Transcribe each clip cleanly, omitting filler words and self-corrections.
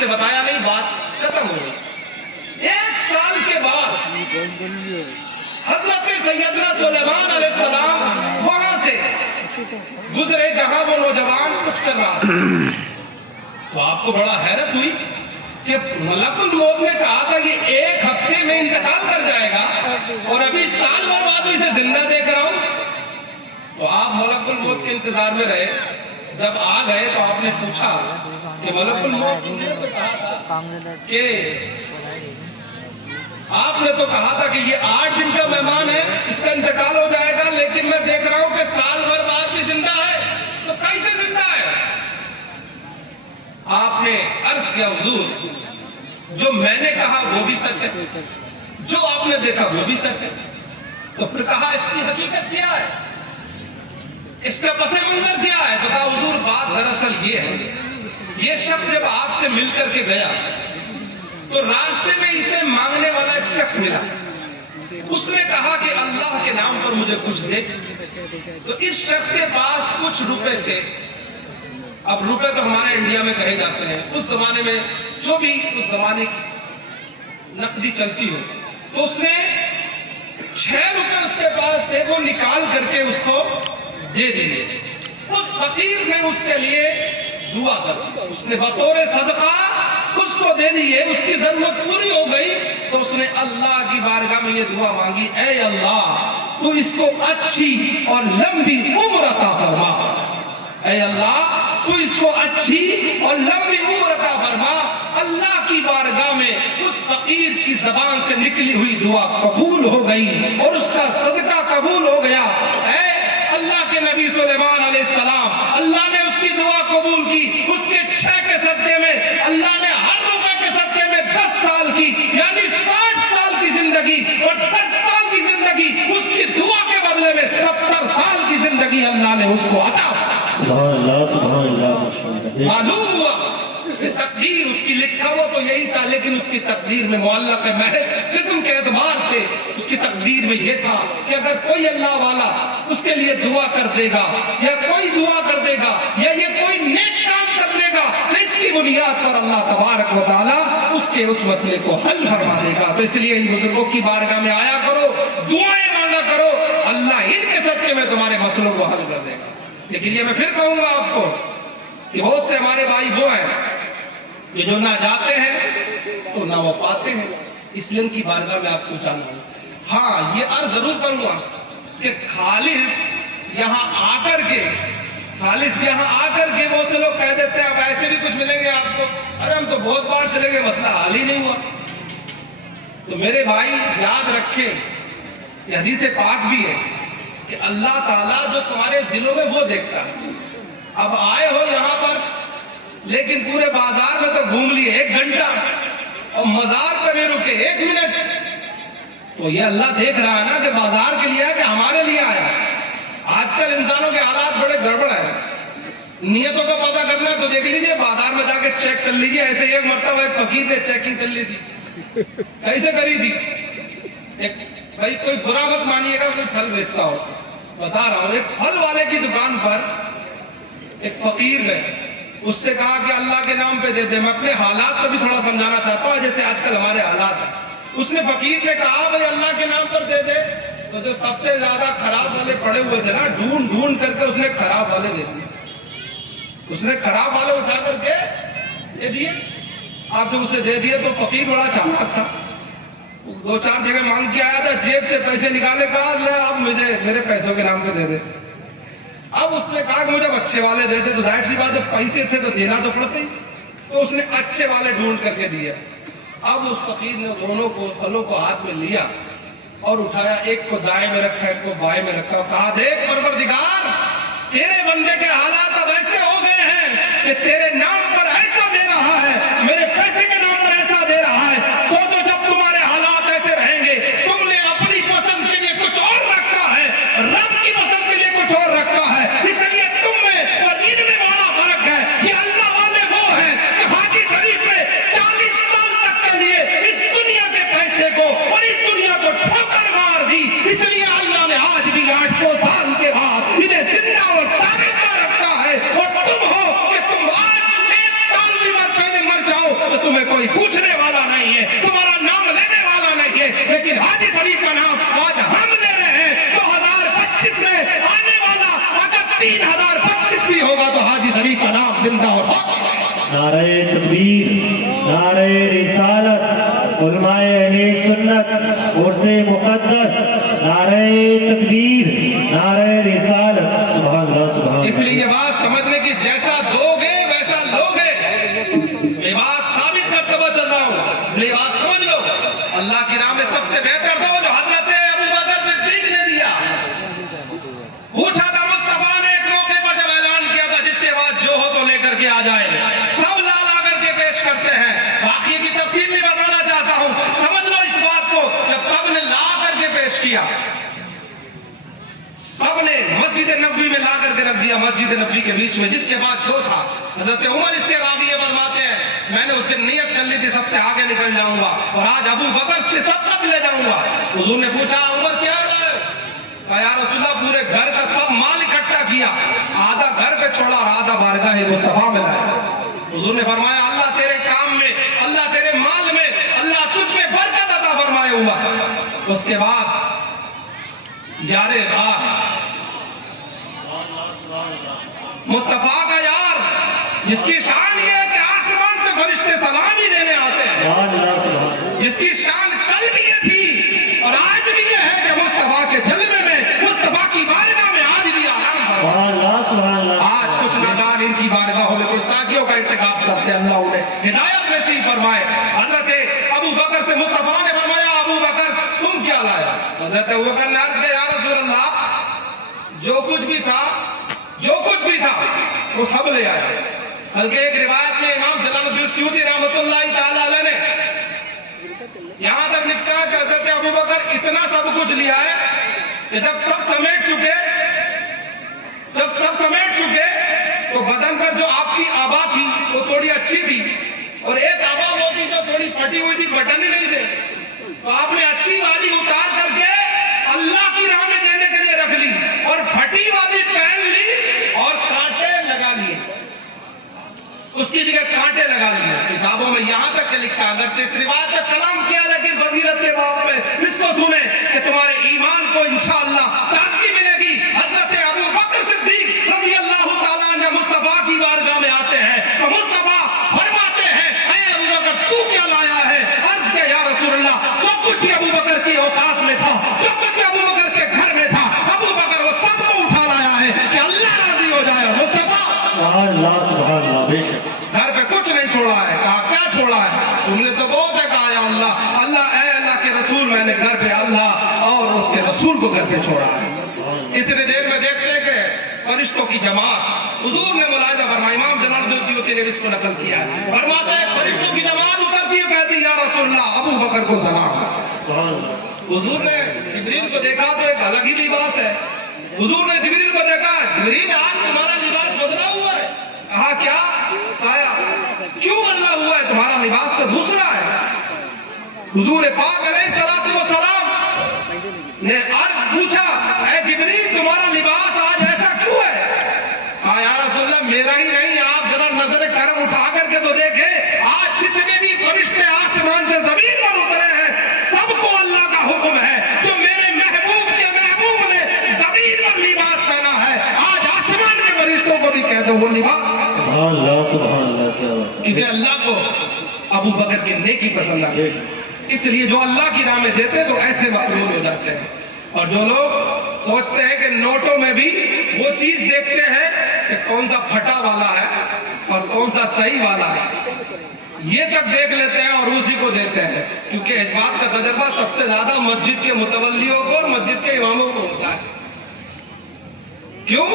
سے بتایا نہیں، بات ختم ہو گئی۔ 1 سال کے بعد حضرت سیدنا سلیمان علیہ السلام وہاں سے گزرے جہاں وہ نوجوان کچھ کر رہا تھا۔ تو آپ کو بڑا حیرت ہوئی کہ ملک الموت نے کہا تھا یہ 1 ہفتے میں انتقال کر جائے گا اور ابھی سال بھر بعد میں اسے زندہ دیکھ رہا ہوں۔ تو آپ ملک الموت کے انتظار میں رہے۔ جب آ گئے تو آپ نے پوچھا کہ ملک الموت نے تو کہا تھا کہ آپ نے تو کہا تھا کہ یہ 8 دن کا مہمان ہے، اس کا انتقال ہو جائے گا، لیکن میں دیکھ رہا ہوں کہ سال بھر بعد بھی زندہ ہے، تو کیسے زندہ ہے؟ آپ نے عرض کیا حضور جو میں نے کہا وہ بھی سچ ہے، جو آپ نے دیکھا وہ بھی سچ ہے۔ تو پھر کہا اس کی حقیقت کیا ہے، اس کا پس منظر کیا ہے؟ تو کہا حضور بات دراصل یہ ہے، یہ شخص جب آپ سے مل کر کے گیا تو راستے میں اسے مانگنے والا ایک شخص ملا، اس نے کہا کہ اللہ کے نام پر مجھے کچھ دے۔ تو اس شخص کے پاس کچھ روپے تھے۔ اب روپے تو ہمارے انڈیا میں کہے جاتے ہیں، اس زمانے میں جو بھی اس زمانے کی نقدی چلتی ہو، تو اس نے 6 روپے اس کے پاس تھے، وہ نکال کر کے اس کو دے دیے۔ اس فقیر نے اس کے لیے دعا کر، اس نے بطور صدقہ اس کو دے دیے، اس کی ضرورت پوری ہو گئی۔ تو اس نے اللہ کی بارگاہ میں یہ دعا مانگی، اے اللہ تو اس کو اچھی اور لمبی عمر عطا فرما، اے اللہ تو اس کو اچھی اور لمبی عمر عطا فرما۔ اللہ کی بارگاہ میں اس فقیر کی زبان سے نکلی ہوئی دعا قبول ہو گئی اور اس کا صدقہ قبول ہو گیا۔ اے اللہ کے نبی سلیمان علیہ السلام، اللہ نے اس کی دعا قبول کی۔ اس کے 6 کے صدقے میں اللہ نے ہر روپے کے صدقے میں 10 سال کی یعنی 60 سال کی زندگی اور 10 سال کی زندگی اس کی دعا کے بدلے میں 70 سال کی زندگی اللہ نے اس کو عطا فرمائی۔ سبحان اللہ سبحان اللہ۔ معلوم ہوا کہ تقدیر اس کی لکھا ہوا تو یہی تھا، لیکن اس کی تقدیر میں معلق ہے، محض جسم کے اعتبار سے اس کی تقدیر میں یہ تھا کہ اگر کوئی اللہ والا اس کے لیے دعا کر دے گا یا کوئی دعا کر دے گا یا یہ کوئی نیک کام کر دے گا تو اس کی بنیاد پر اللہ تبارک و تعالیٰ اس کے اس مسئلے کو حل فرما دے گا۔ تو اس لیے ان بزرگوں کی بارگاہ میں آیا کرو، دعائیں مانگا کرو، اللہ ان کے صدقے میں تمہارے مسئلوں کو حل کر دے گا۔ لیکن یہ میں پھر کہوں گا آپ کو کہ بہت سے ہمارے بھائی وہ ہیں کہ جو نہ جاتے ہیں تو نہ وہ پاتے ہیں، اس لیے ان کی بارگاہ میں آپ کو جانا ہے۔ ہاں یہ عرض ضرور کروں گا کہ خالص یہاں آ کر کے وہ سے لوگ کہہ دیتے ہیں اب ایسے بھی کچھ ملیں گے آپ کو، ارے ہم تو بہت بار چلے گئے، مسئلہ حل ہی نہیں ہوا۔ تو میرے بھائی یاد رکھیں، یہ حدیث پاک بھی ہے کہ اللہ تعالیٰ جو تمہارے دلوں میں وہ دیکھتا ہے۔ اب آئے ہو یہاں پر لیکن پورے بازار میں تو گھوم لیے 1 گھنٹہ اور مزار پہ نہیں رکے 1 منٹ، تو یہ اللہ دیکھ رہا ہے نا کہ بازار کے لیے ہے کہ ہمارے لیے آیا۔ آج کل انسانوں کے حالات بڑے گڑبڑ ہیں، نیتوں کا پتہ کرنا ہے تو دیکھ لیجئے، بازار میں جا کے چیک کر لیجئے۔ ایسے ایک مرتبہ ایک فقیر نے چیکنگ کر لی تھی، کیسے کری تھی؟ بھائی کوئی برا مت مانیے گا، کوئی پھل بیچتا ہو، بتا رہا ہوں، ایک پھل والے کی دکان پر ایک فقیر گئے، اس سے کہا کہ اللہ کے نام پہ دے دے۔ میں اپنے حالات کو بھی تھوڑا سمجھانا چاہتا ہوں جیسے آج کل ہمارے حالات ہیں۔ اس نے فقیر نے کہا بھائی اللہ کے نام پر دے دے، تو جو سب سے زیادہ خراب والے پڑے ہوئے تھے نا، ڈھونڈ کر کے اس نے خراب والے دے دیے، اس نے خراب والے اٹھا کر کے دے دیے۔ آپ جب اسے دے دیے تو فقیر بڑا چالاک تھا، 2-4 جگہ مانگ کے آیا تھا، جیب سے پیسے نکالے، کہا لے آپ مجھے میرے پیسوں کے نام پہ دے دے۔ اب اس نے کہا کہ مجھے اچھے والے دے دے، تو ظاہر سی بات ہے پیسے تھے تو دینا تو پڑتے ہی، تو اس نے اچھے والے ڈھونڈ کر کے دیے۔ اب اس فقیر نے دونوں کو پھلوں کو ہاتھ میں لیا اور اٹھایا، ایک کو دائیں میں رکھا ایک کو بائیں میں رکھا، اور کہا دیکھ پروردگار تیرے بندے کے حالات اب ایسے ہو گئے ہیں کہ تیرے نام پر ایسا دے رہا ہے، میرے پیسے کے نام پر ایسا دے رہا ہے۔ سوچو جب تمہارے حالات ایسے رہیں گے، تم نے اپنی پسند کے لیے کچھ اور رکھا ہے، رب کی پسند کے لیے کچھ اور رکھا ہے، اس لیے تم میں اور ان میں بڑا فرق ہے۔ یہ اللہ والے وہ ہیں کہ حاجی شریف نے 40 سال تک کے لیے اس دنیا کے پیسے کو اور اس دنیا کو ٹھوکر مار دی، اس لیے اللہ نے آج بھی 800 سال کے بعد انہیں زندہ اور دائم رکھا ہے۔ اور تم ہو کہ تم آج 1 سال بھی پہلے तो तुम्हें कोई पूछने वाला नहीं है, तुम्हारा नाम लेने वाला नहीं है, लेकिन हाजी शरीफ का नाम आज हम ले रहे हैं। 2025 में आने वाला अगर 3025 भी होगा तो हाजी शरीफ का नाम जिंदा और बाकी रहेगा। नारे तकबीर, नारे रिसालत, उलमाए अहले सुन्नत, उर्से मुक़द्दस, नारे तकबीर, नारे रिसालत। सुभान अल्लाह, सुभान अल्लाह। इसलिए ये बात समझने की, जैसा दोगे वैसा लोगे, मैं बात साबित करते हुए चल रहा हूँ, इसलिए बात समझ लो। अल्लाह की राह में सबसे बेहतर दो जो हजरत अबू बकर सिद्दीक ने दिया। पूछा था मुस्तफा ने एक मौके पर जब ऐलान किया था, जिसके बाद जो हो तो लेकर के आ जाए, सब ला ला करके पेश करते हैं। बाकी की तफसील नहीं बताना चाहता हूं, समझ लो इस बात को। जब सब ने ला करके पेश किया, सबने मस्जिद नबी में ला करके रख दिया, मस्जिद नबी के बीच में, जिसके बाद जो था, हजरत उमर इसके राविये फरमाते हैं, मैंने उस दिन नियत कर ली थी सबसे आगे निकल जाऊंगा और आज अबू बकर से सबकत ले जाऊंगा। हुजूर ने पूछा, उमर क्या लाए? कहा, या रसूलल्लाह, पूरे घर का सब माल इकट्ठा किया, आधा घर पे छोड़ा और आधा बारगाह मुस्तफा में लाया। हुजूर ने फरमाया, अल्लाह तेरे काम में, अल्लाह तेरे माल में, अल्लाह तुझ में बरकत अता फरमाए उमर। उसके बाद यारे गार, मुस्तफा का यार, जिसकी शान ये है कि आसमान से फरिश्ते सलामी देने आते हैं, सुभान अल्लाह, सुभान अल्लाह। जिसकी शान कल भी ये थी और आज भी ये है कि मुस्तफा के जलवे में, मुस्तफा की बारगाह में आज भी आराम फरमा। सुभान अल्लाह, सुभान अल्लाह। आज कुछ नादान इनकी बारगाहों में गुस्ताखियों का इर्तिकाब करते हैं, अल्लाह उन्हें हिदायत नसीब फरमाए। हजरत अबू बकर से मुस्तफा ने फरमाया, अबू बकर तुम क्या लाया? हजरत अबू बकर ने अर्ज किया, या रसूल अल्लाह, जो कुछ भी था वो सब ले आया। बल्कि एक रिवायत में इमाम जलालुद्दीन सयूती रहमतुल्लाह ताला अलैह ने यहां तक लिखा कि हजरत अबू बकर इतना सब कुछ लिया है कि जब सब समेट चुके तो बदन पर जो आपकी आबा थी वो थोड़ी अच्छी थी और एक आबा वो थी जो थोड़ी फटी हुई थी, बटन ही नहीं थे, तो आपने अच्छी वाली उतार करके अल्लाह की राह में देने के लिए रख ली और फटी वाली पहन ली और कांटे लगा लिए, उसकी जगह कांटे लगा लिए। किताबों में यहां तक के लिखा, अगर इस रिवायत पे कलाम किया लेकिन फजीलत के बाब में इसको सुने कि तुम्हारे ईमान को इंशाअल्लाह ताजगी मिलेगी। हजरत अबू बकर सिद्दीक रज़ी अल्लाह ताला अन्हु मुस्तफा की बारगाह में आते हैं तो मुस्तफा फरमाते हैं, ऐ अबू बकर तू क्या लाया है? अर्ज किया, या रसूलल्लाह, जो कुछ भी अबू बकर की औकात में था, जो कुछ भी अबू बकर के घर में था, अबू बकर वो सबको उठा लाया है कि अल्लाह राजी हो जाए। मुस्तफा सुभान अल्लाह, सुभान अल्लाह। बेशक घर पे कुछ नहीं छोड़ा है। कहा, क्या छोड़ा है? तुमने तो बहुत है। कहा, या अल्लाह, अल्लाह, ऐ अल्लाह के रसूल, मैंने घर पे अल्लाह और उसके रसूल को घर पे छोड़ा है। इतने देर में देखते हैं कि फरिश्तों की जमात, हुजूर ने मुलाहिजा फरमाया, इमाम जलालुद्दीन सयूती ने इसको नकल किया है, फरमाता है फरिश्तों की जमात उतरती है, कहती है, या रसूलल्लाह, अबू बकर को सलाम। सुभान अल्लाह। हुजूर ने जिब्रील को देखा तो एक अलग ही लिबास है। हुजूर ने जिब्रील को देखा, जिब्रील आज तुम्हारा लिबास बदला हुआ है। कहा, क्या? आया, क्यों बदला हुआ है? तुम्हारा लिबास तो दूसरा है। हुजूर पाक अलैहिस्सलातु वस्सलाम ने अर्ज पूछा, ऐ जिब्रील, तुम्हारा लिबास आज ऐसा क्यों है? कहा, या रसूलल्लाह, मेरा ही नहीं, आप जरा नजर करम उठा करके तो देखे, आज जितने भी फरिश्ते आसमान से जमीन पर उतरे हैं, सबको अल्लाह का हुक्म है, जो मेरे महबूब के महबूब ने जमीन पर लिबास पहना है, आज आसमान के फरिश्तों को भी कह दो वो लिबास। सुभान अल्लाह, सुभान अल्लाह। क्या बात। क्योंकि अल्लाह को अबू बकर की नेकी पसंद आती है, इसलिए जो अल्लाह की राह में देते तो ऐसे मकबूल हो जाते हैं। और जो लोग सोचते हैं कि नोटों में भी वो चीज देखते हैं कि कौन सा फटा वाला है और कौन सा सही वाला है, ये तक देख लेते हैं और उसी को देते हैं। क्योंकि इस बात का तजर्बा सबसे ज्यादा मस्जिद के मुतवल्लियों को और मस्जिद के इमामों को होता है। क्यों?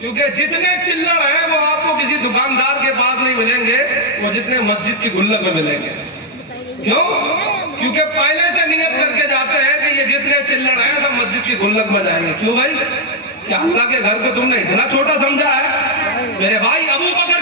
क्योंकि जितने चिल्लड़ हैं वो आपको किसी दुकानदार के पास नहीं मिलेंगे, वो जितने मस्जिद की गुल्लक में मिलेंगे। क्यों? क्योंकि पहले से नियत करके जाते हैं कि ये जितने चिल्लड़ हैं सब मस्जिद की गुल्लक में जाएंगे। क्यों भाई? क्या अल्लाह के घर को तुमने इतना छोटा समझा है? मेरे भाई, अबू बकर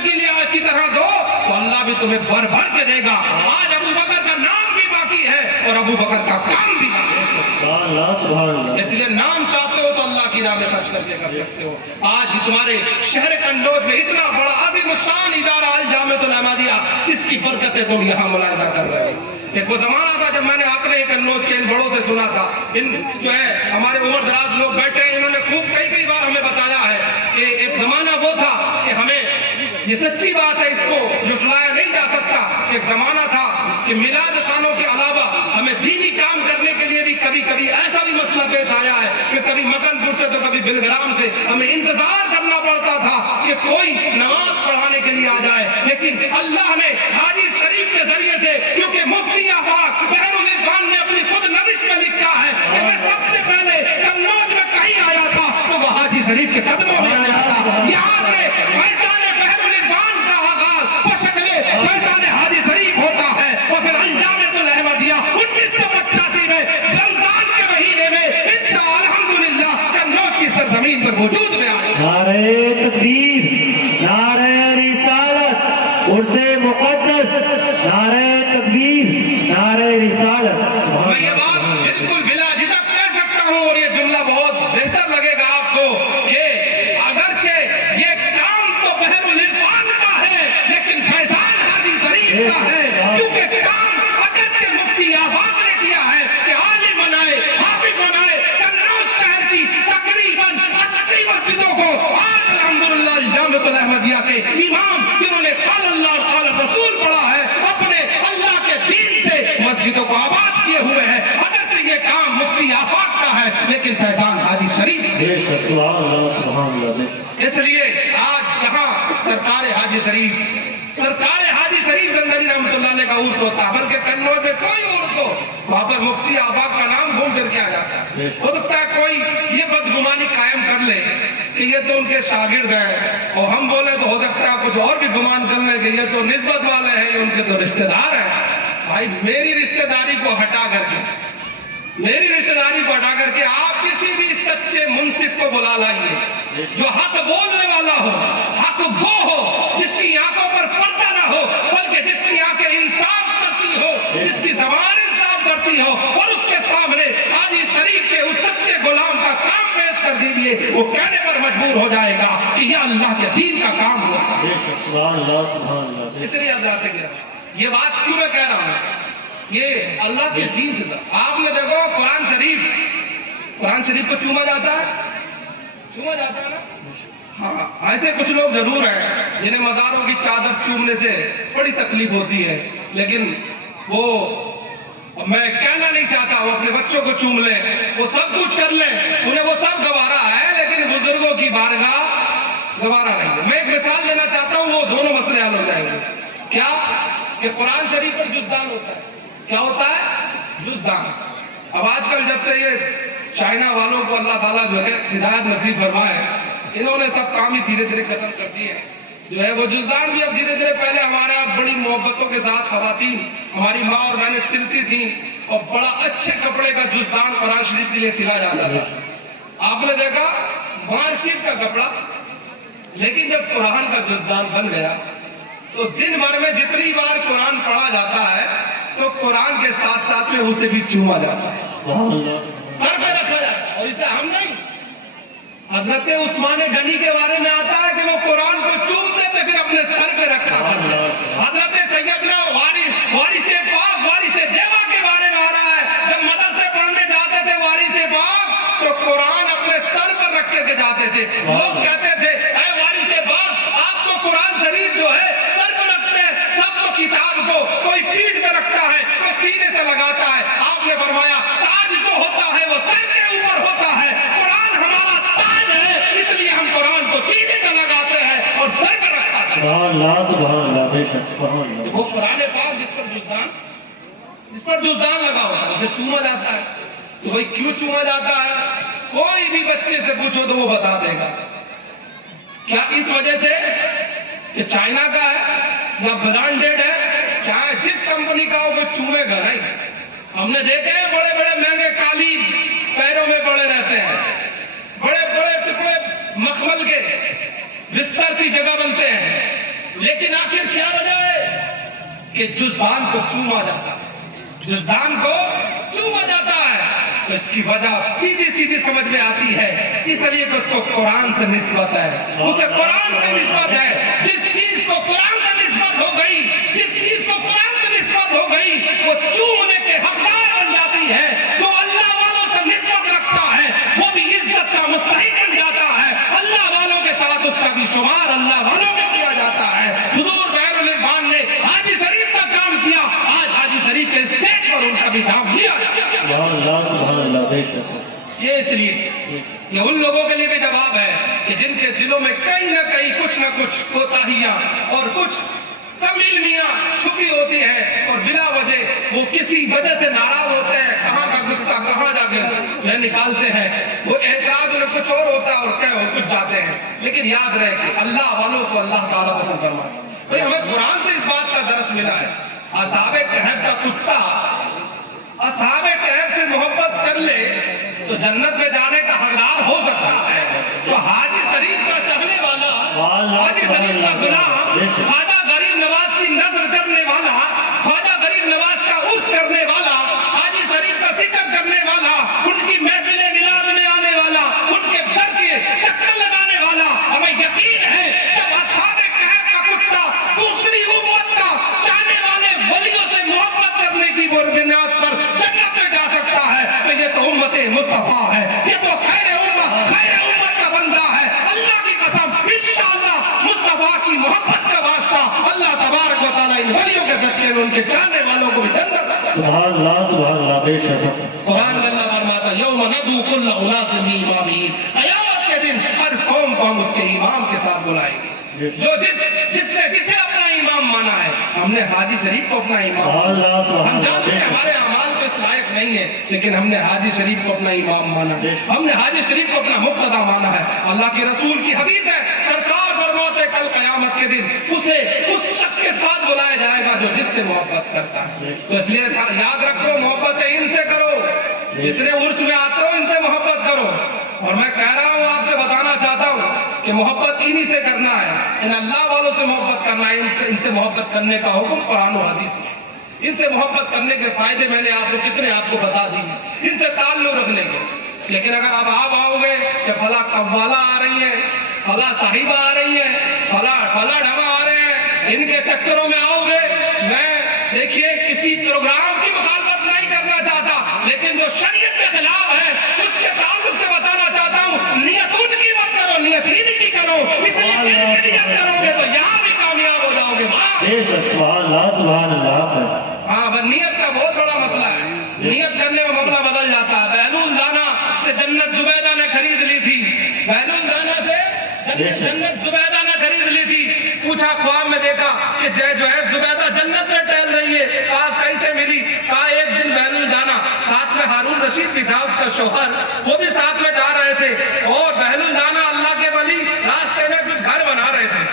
की तरह दो तो अल्लाह भी तुम्हें भर भर के देगा। आज अबू बकर का नाम भी बाकी باقی ہے اور ابو بکر کا کام بھی باقی ہے. سبحان اللہ سبحان اللہ. اس لیے نام چاہتے ہو تو اللہ کی راہ میں خرچ کر کے کر سکتے ہو. آج بھی تمہارے شہر قنوج میں اتنا بڑا عظیم الشان ادارہ الجامعۃ الاحمدیہ، اس کی برکتیں تم یہاں ملاحظہ کر رہے ہو. ایک وہ زمانہ تھا جب میں نے اپنے قنوج کے ان بڑوں سے سنا تھا، ان جو ہے ہمارے عمر دراز لوگ بیٹھے ہیں، انہوں نے خوب کئی بار ہمیں بتایا ہے کہ ایک زمانہ وہ تھا کہ ہمیں یہ سچی بات ہے، اس کو جھٹلایا نہیں جا سکتا. ایک زمانہ تھا کہ میلاد خانوں کے علاوہ ہمیں دینی کام کرنے کے لیے بھی کبھی کبھی ایسا بھی مسئلہ پیش آیا ہے کہ کبھی مکن پور سے تو کبھی بلگرام سے ہمیں انتظار کرنا پڑتا تھا کہ کوئی نماز پڑھانے کے لیے آ جائے. لیکن اللہ نے حاجی شریف کے ذریعے سے، کیونکہ مفتی آفاق بحر العرفان نے اپنی خود نوشت میں لکھا ہے کہ میں سب سے پہلے قنوج میں کہیں آیا تھا تو وہ حاجی شریف کے قدموں میں آیا تھا. یہاں سے فیضان بحر العرفان کا آغاز بشکل فیضان حاجی شریف ہوتا ہے اور پھر الجامعۃ الاحمدیہ 1985 میں رمضان کے مہینے میں انشاءاللہ الحمدللہ قنوج کی سرزمین پر وجود میں آئے. نعرہ تکبیر، نعرہ رسالت، عرص مقدس، نعرہ تکبیر، نعرہ رسالت. میں یہ بات بالکل بلا جھجک کہہ سکتا ہوں اور یہ جملہ بہت بہتر لگے گا آپ کو کہ اگرچہ یہ کام تو بحر العرفان کا ہے لیکن فیضان حاجی شریف کا ہے، کیونکہ کام اگرچہ مفتی آفاق نے کیا ہے کہ عالم بنائے، حافظ بنائے. قنوج شہر کی تقریباً 80 مسجدوں کو آج الحمدللہ الجامعۃ الاحمدیہ کے امام جنہوں نے قال اللہ اور قال رسول پڑھا ہے اپنے اللہ کے دین سے مسجدوں کو آباد کیے ہوئے ہیں. اگرچہ یہ کام مفتی آفاق کا ہے لیکن فیضان حاجی شریف. بے شک سبحان اللہ سبحان اللہ. بے شک. اس لیے آج جہاں سرکار حاجی شریف زندگی رحمۃ اللہ علیہ کا عرس ہوتا ہے، بلکہ قنوج میں کوئی عرس ہو وہاں پر مفتی آفاق کا نام گھوم پھر کے آ جاتا ہے. ہو سکتا ہے کوئی یہ بدگمانی قائم کر لے کہ یہ تو ان کے شاگرد ہیں، اور ہم بولے تو ہو سکتا ہے کچھ اور بھی گمان کر لیں کہ یہ تو نسبت والے ہیں، یہ ان کے تو رشتہ دار ہیں. بھائی میری رشتہ داری کو ہٹا کر کے آپ کسی بھی سچے منصف کو بلا لائیے جو حق بولنے والا ہو، حق گو ہو، جس کی آنکھوں پر پردہ نہ ہو بلکہ جس کی آنکھیں انصاف کرتی ہو، جس کی زبان انصاف کرتی ہو، اور اس کے سامنے حاجی شریف کے اس سچے غلام کا کام پیش کر دیجئے، وہ کہنے پر مجبور ہو جائے گا کہ یہ اللہ کے دین کا کام ہوا. بے شک سبحان اللہ سبحان اللہ. اس لیے حضرات گرامی یہ بات کیوں میں کہہ رہا ہوں، یہ اللہ کے دین سے آپ نے دیکھو قرآن شریف کو چوما جاتا ہے نا. ہاں ایسے کچھ لوگ ضرور ہیں جنہیں مزاروں کی چادر چومنے سے بڑی تکلیف ہوتی ہے، لیکن وہ میں کہنا نہیں چاہتا وہ اپنے بچوں کو چوم لیں، وہ سب کچھ کر لیں، انہیں وہ سب گوارا ہے، لیکن بزرگوں کی بارگاہ گوارا نہیں ہے. میں ایک مثال دینا چاہتا ہوں، وہ دونوں مسئلے حل ہو جائیں گے. کیا کہ قرآن شریف پر جزدان ہوتا ہے. کیا ہوتا ہے؟ جزدان. اب آج کل جب سے یہ چائنا والوں کو اللہ تعالیٰ جو ہے ہدایت نصیب فرمائے، انہوں نے سب کام ہی دھیرے دھیرے ختم کر دیے ہیں. جو ہے وہ جزدان بھی اب دھیرے دھیرے، پہلے ہمارے یہاں بڑی محبتوں کے ساتھ خواتین ہماری ماں اور میں نے سلتی تھیں اور بڑا اچھے کپڑے کا جزدان قرآن شریف کے لیے سلا جاتا تھا. آپ نے دیکھا مارکیٹ کا کپڑا، لیکن جب قرآن کا جزدان بن گیا تو دن بھر میں جتنی بار قرآن پڑھا جاتا ہے تو قرآن کے ساتھ ساتھ میں اسے بھی چوما جاتا ہے، سر پہ رکھا جاتا ہے. اور اسے ہم نہیں، حضرت عثمان غنی کے بارے میں آتا ہے کہ وہ قرآن کو چومتے تھے پھر اپنے سر پہ رکھا کرتے. حضرت سیدنا وارث پاک وارث دیوا کے بارے میں آ رہا ہے، جب مدرسے پڑھنے جاتے تھے وارث پاک تو قرآن اپنے سر پر رکھ کے جاتے تھے. لوگ کہتے تھے اے وارث پاک آپ تو قرآن شریف جو ہے سر پہ رکھتے ہیں، سب تو کتاب کو کوئی پیٹھ پہ رکھتا ہے، کوئی سینے سے لگاتا ہے. آپ نے فرمایا تاج جو ہوتا ہے وہ سر کے اوپر ہوتا ہے، قرآن ہمارا تاج ہے، اس لیے ہم قرآن کو سینے سے لگاتے ہیں اور سر پہ رکھا ہے. سبحان اللہ سبحان اللہ. بے شک سبحان اللہ. وہ قرآن پاک جس پر جزدان لگا ہوتا ہے اسے چوما جاتا ہے. تو بھائی کیوں چوما جاتا ہے؟ کوئی بھی بچے سے پوچھو تو وہ بتا دے گا. کیا اس وجہ سے کہ چائنا کا ہے یا برانڈیڈ ہے، چاہے جس کمپنی کا ہو وہ چومے گا نہیں. ہم نے دیکھے ہیں بڑے بڑے مہنگے قالین پیروں میں پڑے رہتے ہیں، بڑے بڑے ٹکڑے مخمل کے بستر کی جگہ بنتے ہیں، لیکن آخر کیا وجہ ہے کہ جزدان کو چوما جاتا ہے. जिस दान को चूमा जाता है तो इसकी वजह सीधी सीधी समझ में आती है, इसलिए कि उसको कुरान से निस्बत है, उसे कुरान से निस्बत है। जिस चीज को कुरान से निस्बत हो गई, जिस चीज को कुरान से निस्बत हो गई, वो चूमने के हकदार बन जाती है। जो अल्लाह वालों से निस्बत रखता है वो भी इज्जत का मुस्तहिक बन जाता है। अल्लाह वालों के साथ उसका भी शुमार अल्लाह वालों में किया जाता है। हुजूर बहरुल इरफान ने हाजी शरीफ का काम किया, आज हाजी शरीफ के स्टेज पर उनका भी नाम लिया जाता है। सुभान अल्लाह, बेशक। ये इसलिए ये उन लोगों के लिए भी जवाब है कि जिनके दिलों में कहीं ना कहीं कुछ ना कुछ कोताहियां और कुछ कम इल्मियां छुपी होती है और बिला वजह वो किसी वजह से नाराज होते हैं, कहाँ का गुस्सा कहाँ जाके मैं निकालते हैं, वो एतराज उन्हें कुछ और होता है और क्या कुछ जाते हैं। लेकिन याद रहे कि अल्लाह वालों को अल्लाह ताला पसंद फरमाता है। भाई हमें कुरान से इस बात का दर्स मिला है, असहाबे कहफ का कुत्ता असहाबे कहफ से मोहब्बत कर ले तो जन्नत में जाने का हकदार हो सकता है। तो हाजी शरीफ का चाहने वाला, हाजी शरीफ का गुलाम, ख्वाजा गरीब नवाज की नजर करने वाला, ख्वाजा गरीब नवाज का उर्स करने वाला, हाजी शरीफ का जिक्र करने वाला, उनकी महफिल मिलाद में आने वाला, उनके दर के चक्कर लगाने वाला, हमें यकीन है जब असहाबे कहफ का कुत्ता दूसरी उम्मत का चाहने वाले वलियों से मोहब्बत करने की बुनियाद पर जन्नत में जा सकता है तो ये तो उम्मत मुस्तफा है, ये तो खैर उम्मत का बंदा है। अल्लाह की कसम इंशाअल्लाह मुस्तफा की मोहब्बत का वास्ता अल्लाह तबारक व तआला इन वलियों के सदके में उनके चाहने वालों को भी जन्नत अता फरमाए। सुभान अल्लाह, बेशक। कुरान में अल्लाह फरमाता है यौम नदू कुल्ल उनासिन बिइमामिहिम, क़यामत के दिन हर कौम को हम उसके इमाम के साथ बुलाएंगे। जो जिसे अपना इमाम माना है, हमने हाजी शरीफ को अपना इमाम माना। हम जानते हैं हमारे अमाल तो इस लायक नहीं है, लेकिन हमने हाजी शरीफ को अपना इमाम माना है, हमने हाजी शरीफ को अपना मुक्तदा माना है। अल्लाह के रसूल की हदीस है, सरकार फरमाते कल कयामत के दिन उसे उस शख्स के साथ बुलाया जाएगा जो जिससे मोहब्बत करता है। तो इसलिए याद रखो, मोहब्बत इनसे करो, जितने उर्स में आते हो इनसे मोहब्बत करो। और मैं कह रहा हूँ, आपसे बताना चाहता हूँ कि मोहब्बत इन्हीं से करना है, इन अल्लाह वालों से मोहब्बत करना है। इनसे मोहब्बत करने का हुक्म कुरान और हदीस में। इनसे मोहब्बत करने के फायदे मैंने आपको बता दिए, इनसे ताल्लुक रखने के। लेकिन अगर अब आप आओगे कि फला कव्वाला आ रही है, फला साहिबा आ रही है, फला ढमा आ रहे हैं, इनके चक्करों में आओगे, मैं देखिए किसी प्रोग्राम की मुखालफत नहीं करना चाहता, लेकिन जो शरीयत के खिलाफ है उसके ताल्लुक से बताना चाहता हूँ, नियत उनकी मत करो, नियत इनकी करो। इसलिए नियत करोगे तो यहाँ भी कामयाब हो जाओगे। बेशक, सुभान अल्लाह। हाँ, नियत का बहुत बड़ा मसला है, नियत करने में मामला बदल जाता है। बहलुल दाना से जन्नत जुबैदा ने खरीद ली थी, बहलुल दाना से जन्नत जुबैदा ने खरीद ली थी। पूछा, ख्वाब में देखा कि जो है जुबैदा जन्नत में टहल रही है। कहा कैसे मिली? कहा एक दिन बहलुल दाना साथ में हारून रशीद भी था, उसका शौहर, वो भी साथ में जा रहे थे और बहलुल दाना अल्लाह के वली रास्ते में कुछ घर बना रहे थे।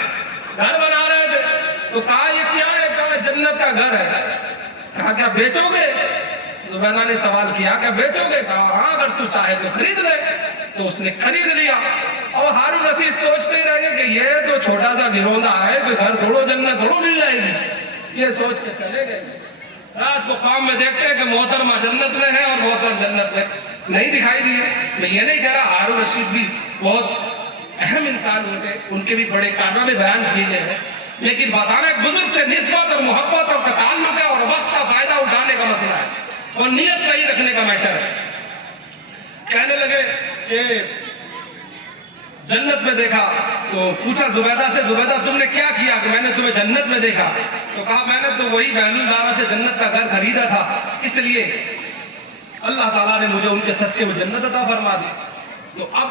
तो कहा ये क्या है? कहा जन्नत का घर है। कहा क्या बेचोगे? जुबैदा ने सवाल किया, क्या बेचोगे? कहा हाँ, अगर तू चाहे तो खरीद ले। तो उसने खरीद लिया। और हारून रशीद सोचते ही रह गए कि ये तो छोटा सा गिरोंदा है, कोई घर थोड़ो जन्नत थोड़ो मिल जाएगी। ये सोच के चले गए। रात को ख्वाब में देखते हैं कि मोहतरमा जन्नत में है और मोहतरम जन्नत में नहीं दिखाई दिए। मैं ये नहीं कह रहा, हारून रशीद भी बहुत अहम इंसान होते, उनके भी बड़े कारनामे बयान किए गए हैं, लेकिन बताना एक बुजुर्ग से निस्बत और मोहब्बत और ताल्लुक है और वक्त का फायदा उठाने का मसला है और नियत सही रखने का मैटर है। कहने लगे कि जन्नत में देखा, तो पूछा जुबैदा से, जुबैदा तुमने क्या किया कि मैंने तुम्हें जन्नत में देखा? तो कहा मैंने तो वही बहलुल दाना से जन्नत का घर खरीदा था, इसलिए अल्लाह ताला ने मुझे उनके सदके में जन्नत अता फरमा दी। तो अब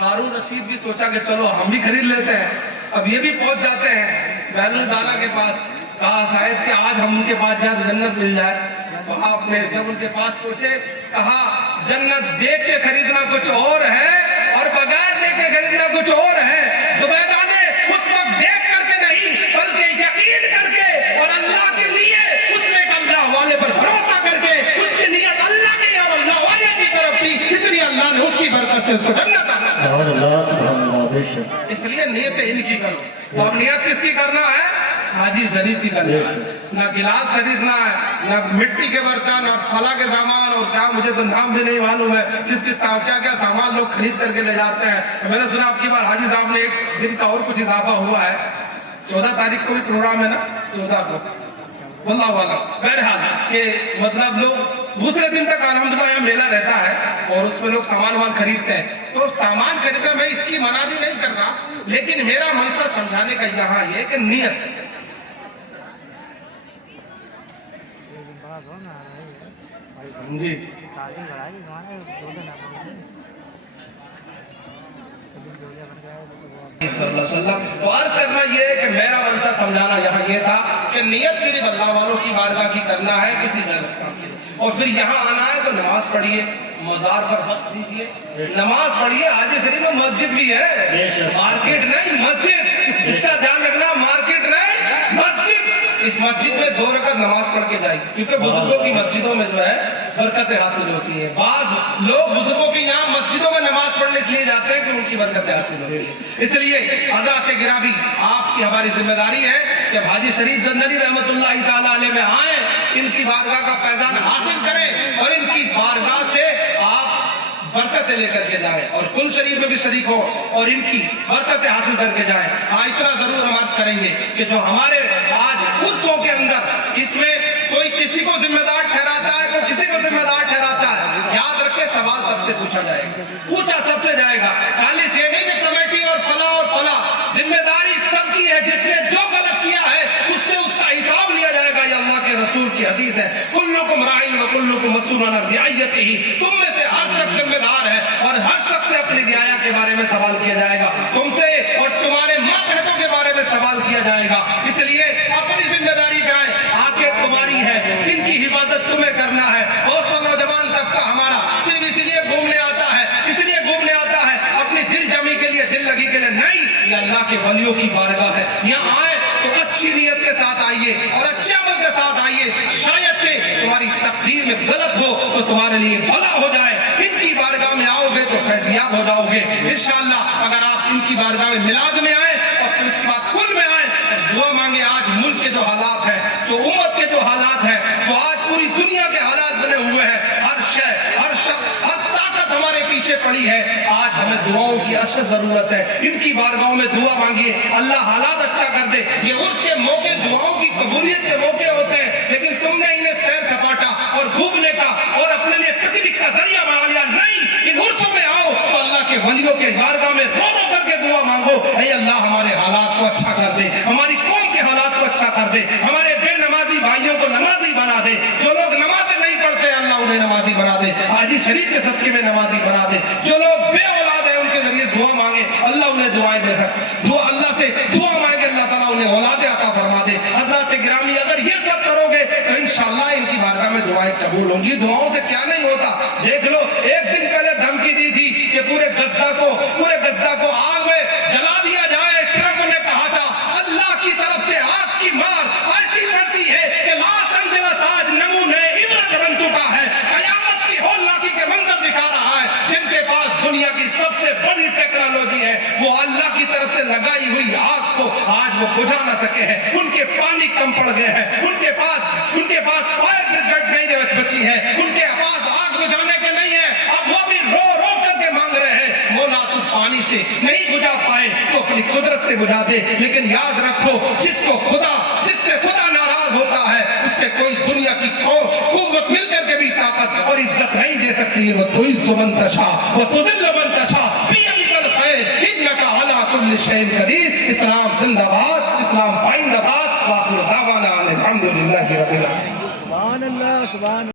हारून रशीद भी सोचा कि चलो हम भी खरीद लेते हैं। अब ये भी पहुंच जाते हैं बहलुल दाना के पास। कहा शायद कि आज हम उनके पास जाए जन्नत मिल जाए। तो आपने जब उनके पास पहुंचे, कहा जन्नत देख के खरीदना कुछ और है और बगैर देख के खरीदना कुछ और है। जुबैदा ने उस वक्त देख करके नहीं बल्कि यकीन करके और अल्लाह के लिए उसने अल्लाह वाले पर भरोसा करके उसकी नियत अल्लाह की और अल्लाह वाले की तरफ थी, इसलिए अल्लाह ने उसकी बरकत से उसको जन्नत अता फरमाई। इसलिए नियत इनकी करो। तो अब नियत किसकी करना है? हाजी शरीफ की करना है, ना गिलास खरीदना है, ना मिट्टी के बर्तन और फला के सामान और क्या, मुझे तो नाम भी नहीं मालूम है किस किस क्या क्या सामान लोग खरीद करके ले जाते हैं। मैंने सुना आपकी बार हाजी साहब ने एक दिन का और कुछ इजाफा हुआ है, 14 तारीख को भी प्रोग्राम है ना, 14 को वल्लाह वाला। बहरहाल के मतलब लोग दूसरे दिन तक अल्हम्दुलिल्लाह यहाँ मेला रहता है और उसमें लोग सामान वामान खरीदते हैं। तो सामान खरीदना मैं इसकी मनाही नहीं कर रहा, लेकिन मेरा मंशा समझाने का यहाँ ये कि नियत जी तो अर्ज करना ये है कि मेरा मंशा समझाना यहाँ ये था कि नियत सिर्फ अल्लाह वालों की बारगाह की करना है, किसी गलत काम की, और फिर यहाँ आना है तो नमाज पढ़िए, मजार पर वक्त दीजिए, नमाज पढ़िए। हाजी शरीफ में मस्जिद भी है, मार्केट नहीं मस्जिद, इसका ध्यान रखना, मार्केट नहीं मस्जिद। इस मस्जिद में 2 रकात नमाज पढ़ के जाइए, क्योंकि बुजुर्गों की मस्जिदों में जो है बरकतें हासिल होती है। बाज लोग बुजुर्गों की यहाँ मस्जिदों में नमाज पढ़ने इसलिए जाते हैं कि उनकी बरकतें हासिल होती है। इसलिए हज़रात गिरामी, आपकी हमारी जिम्मेदारी है कि हाजी शरीफ जंदनी रहमतुल्लाह ताला अलैह में आए, इनकी बारगाह का फैजान हासिल करें और इनकी बारगाह से आप बरकतें लेकर के जाएं और कुल शरीफ में भी शरीक हो और इनकी बरकतें हासिल करके जाएं। हाँ, इतना जरूर हम अर्ज करेंगे कि जो हमारे आज उर्सों के अंदर इसमें कोई किसी को जिम्मेदार ठहराता है, कोई किसी को जिम्मेदार ठहराता है, याद रखे सवाल सबसे पूछा जाएगा, पूछा सबसे जाएगा। खाली से नहीं कि कमेटी और फला, जिम्मेदारी सबकी है। जिसने जो गलत किया है उससे उसका हिसाब लिया जाएगा। ये अल्लाह के रसूल की हदीस है, कुल्लुकुम राइन व कुल्लुकुम मसऊलुन अन रियायतिही। तुम में से हर शख्स जिम्मेदार है और हर शख्स से अपनी रियाया के बारे में सवाल किया जाएगा, तुमसे और तुम्हारे मातहतों के बारे में सवाल किया जाएगा। इसलिए अपनी जिम्मेदारी पे आए, आंखें तुम्हारी है, इनकी हिफाजत तुम्हें करना है। बहुत सा नौजवान तबका हमारा सिर्फ इसलिए घूमने आता है, इसलिए घूमने आता है अपनी दिल जमी के लिए, दिल लगी के लिए नहीं। ये अल्लाह के वलियों की बारगाह है, यहाँ आए तो अच्छी नीयत के साथ आइए और अच्छे अमल के साथ आइए। शायद कि तुम्हारी तकदीर में गलत हो तो तुम्हारे लिए भला हो जाए। इनकी बारगाह में आओगे तो फैज़याब हो जाओगे इंशाअल्लाह। अगर आप इनकी बारगाह में मिलाद में आए और फिर उसके बाद कुल में आए और दुआ मांगे। आज मुल्क के जो हालात है, जो उम्मत के जो हालात है, जो आज पूरी दुनिया के हालात बने हुए हैं, हर शय, हर शख्स, हर ताकत हमारे पीछे पड़ी है। आज हमें दुआओं की अशद जरूरत है। इनकी बारगाहों में दुआ मांगिए, अल्लाह हालात अच्छा कर दे। ये उर्स के मौके दुआओं की कबूलियत के मौके होते हैं, लेकिन तुमने इन्हें सैर सपाटा और घूमने का और अपने लिए पिकनिक का जरिया बना लिया। नहीं, इन उर्सों में आओ तो अल्लाह के वलियों के बारगाह में रो रो करके दुआ मांगो, ऐ अल्लाह हमारे हालात को अच्छा कर दे, हमारी कौम के हालात को अच्छा कर दे, हमारे बेनमाजी भाइयों को नमाजी बना दे। जो लोग नमाज़ें नहीं पढ़ते अल्लाह उन्हें नमाजी बना दे, हाजी शरीफ के सदके में नमाजी बना दे। जो लोग बे औलाद है उनके जरिए दुआ मांगे, अल्लाह उन्हें दुआएं दे सके। दुआ अल्लाह से दुआ मांगे, अल्लाह ताला उन्हें औलाद अता फरमा दे। हज़रात गिरामी, अगर ये सब करोगे तो इंशाअल्लाह इनकी बारगाह में दुआएं कबूल होंगी। दुआओं से क्या नहीं होता, देख लो। एक दिन पहले धमकी दी थी कि पूरे गज्जा को आग में जला दिया जाए। ट्रंप ने कहा था अल्लाह की तरफ से आग की मार ऐसी पड़ती है कि लॉस एंजेलिस आज नमूने इबरत बन चुका है। कयामत की होलनाकी के मंजर दिखा रहा है। जिनके पास दुनिया की सबसे बड़ी टेक्नोलॉजी है, वो अल्लाह की तरफ से लगाई हुई आग को आज वो बुझा ना सके हैं। उनके पानी कम पड़ गए हैं, उनके पास फायर ब्रिगेड नहीं बची है, उनके पास आग बुझाने के नहीं है। अब वो भी रो रो करके मांग रहे हैं, मौला तू पानी से नहीं बुझा पाए तो अपनी कुदरत से बुझा दे। लेकिन याद रखो, जिससे खुदा नाराज होता है उससे कोई दुनिया की कुव्वत मिलकर के भी ताकत और इज्जत नहीं दे सकती है। वो तो इज्जु मन तशा व तुज़िल्लु मन तशा बियदिकल खैर इन्नका अला कुल्लि शैइन कदीर। इस्लाम जिंदाबाद, इस्लाम पाइंदाबाद। व आखिरु दावाना अनिल हम्दुलिल्लाहि रब्बिल आलमीन।